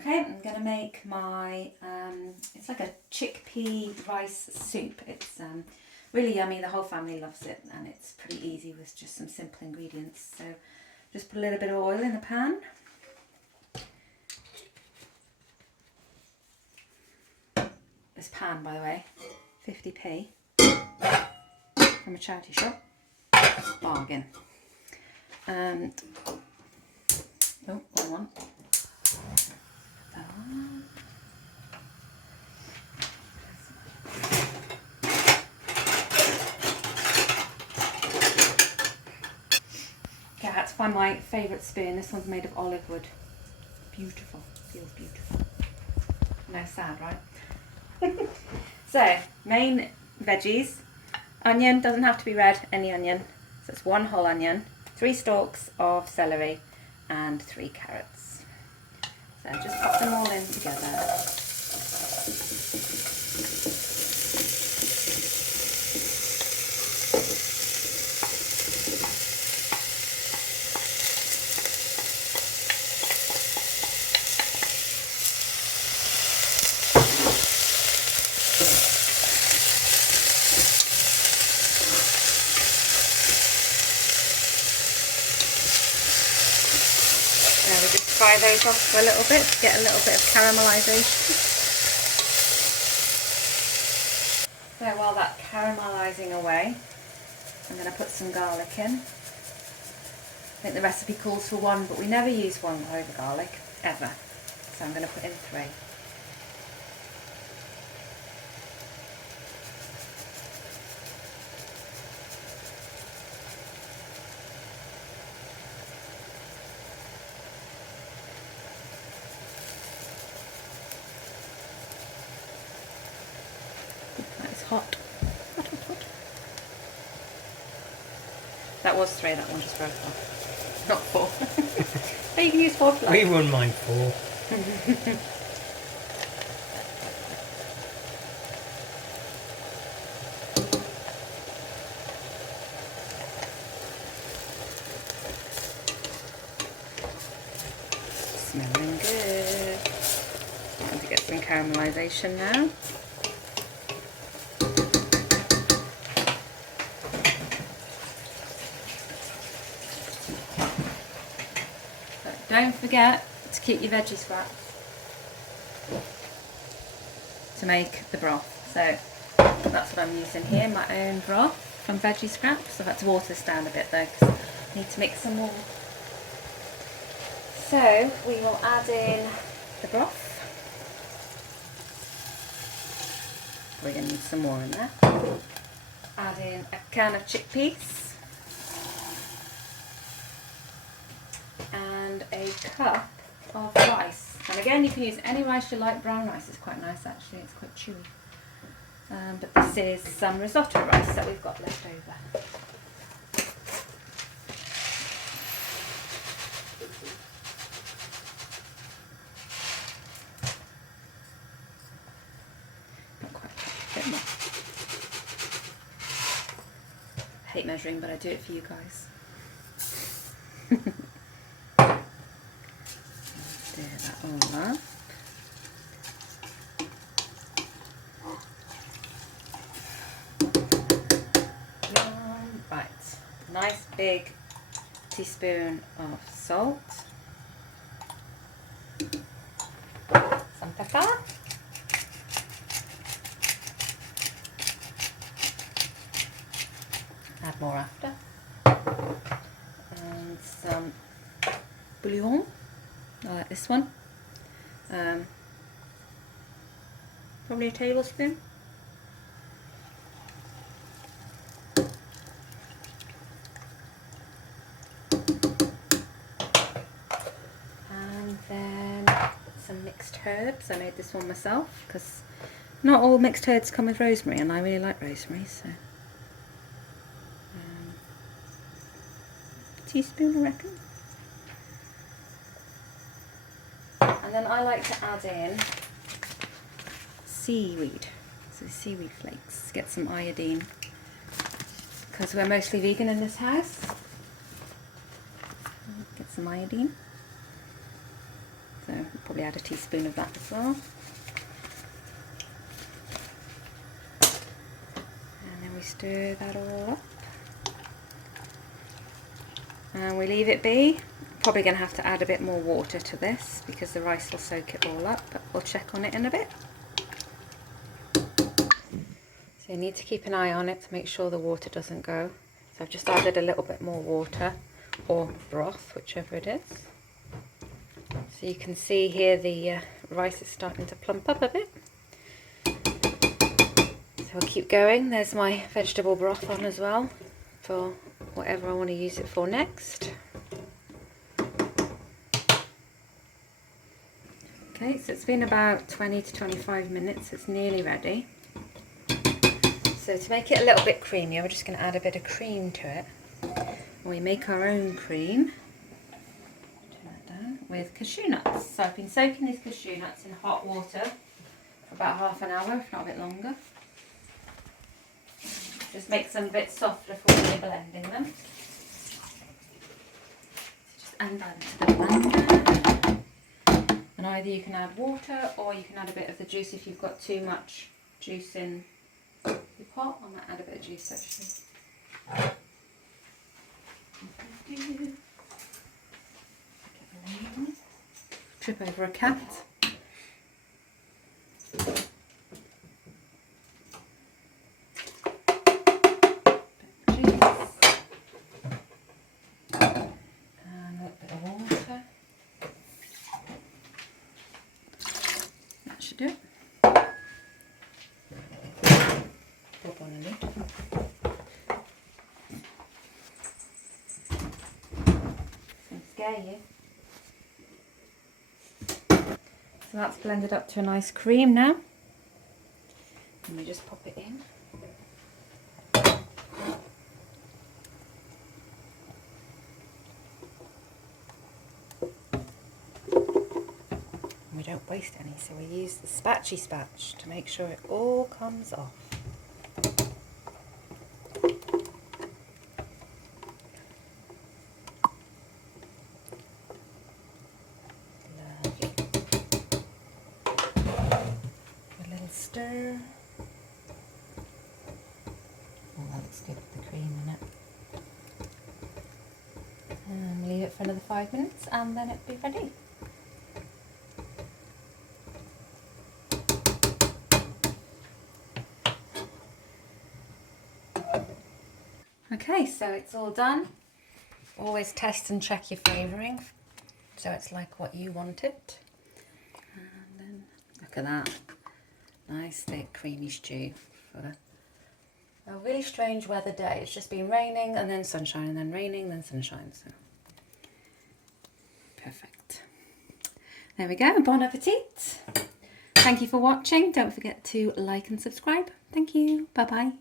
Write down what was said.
Okay, I'm going to make my, it's like a chickpea rice soup. It's really yummy, the whole family loves it, and it's pretty easy with just some simple ingredients. So just put a little bit of oil in the pan. This pan, by the way, 50p from a charity shop, bargain. And, oh, wrong one. Put that on. Okay, I had to find my favourite spoon. This one's made of olive wood. Beautiful, feels beautiful. No, sad, right? So, main veggies. Onion, doesn't have to be red, any onion. So it's 1 whole onion, 3 stalks of celery and 3 carrots. So just pop them all in together. We just fry those off for a little bit to get a little bit of caramelisation. So while that's caramelising away, I'm going to put some garlic in. I think the recipe calls for 1, but we never use 1 clove of garlic, ever. So I'm going to put in 3. Hot. Hot, hot, hot. That was 3, that one just broke off. Not 4. But you can use 4 for We wouldn't mind 4. Smelling good. Starting to get some caramelisation now. Don't forget to keep your veggie scraps to make the broth. So that's what I'm using here, my own broth from veggie scraps. I've had to water this down a bit though because I need to make some more. So we will add in the broth. We're going to need some more in there. Add in a can of chickpeas. And a cup of rice, and again you can use any rice you like. Brown rice is quite nice actually, it's quite chewy, but this is some risotto rice that we've got left over. Not quite, a bit more. I hate measuring, but I do it for you guys. That all up. Right, nice big teaspoon of salt, some pepper, add more after, and some bouillon. I like this one. Probably a tablespoon. And then some mixed herbs. I made this one myself because not all mixed herbs come with rosemary, and I really like rosemary, so teaspoon I reckon. And then I like to add in seaweed, so seaweed flakes, get some iodine, because we're mostly vegan in this house. Get some iodine. So probably add a teaspoon of that as well. And then we stir that all up. And we leave it be. Probably going to have to add a bit more water to this because the rice will soak it all up, but we'll check on it in a bit. So you need to keep an eye on it to make sure the water doesn't go. So I've just added a little bit more water, or broth, whichever it is. So you can see here the rice is starting to plump up a bit. So I'll keep going. There's my vegetable broth on as well for whatever I want to use it for next. Okay, so it's been about 20 to 25 minutes. It's nearly ready. So to make it a little bit creamier, we're just going to add a bit of cream to it. We make our own cream. Turn that down with cashew nuts. So I've been soaking these cashew nuts in hot water for about half an hour, if not a bit longer. Just makes them a bit softer for when you're blending them. Just add that into the blender. And either you can add water or you can add a bit of the juice if you've got too much juice in your pot. I might add a bit of juice actually. Trip over a cat. Do it. Pop on a lid. Don't scare you. So that's blended up to a nice cream now. And we just pop it in. We don't waste any, so we use the spatchy spatch to make sure it all comes off. Lovely. A little stir. Oh, that looks good with the cream in it. And leave it for another 5 minutes and then it'll be ready. Okay, so it's all done. Always test and check your flavouring so it's like what you want it. And then look at that. Nice thick creamy stew for a really strange weather day. It's just been raining and then sunshine and then raining and then sunshine. So perfect. There we go. Bon appetit. Thank you for watching. Don't forget to like and subscribe. Thank you. Bye bye.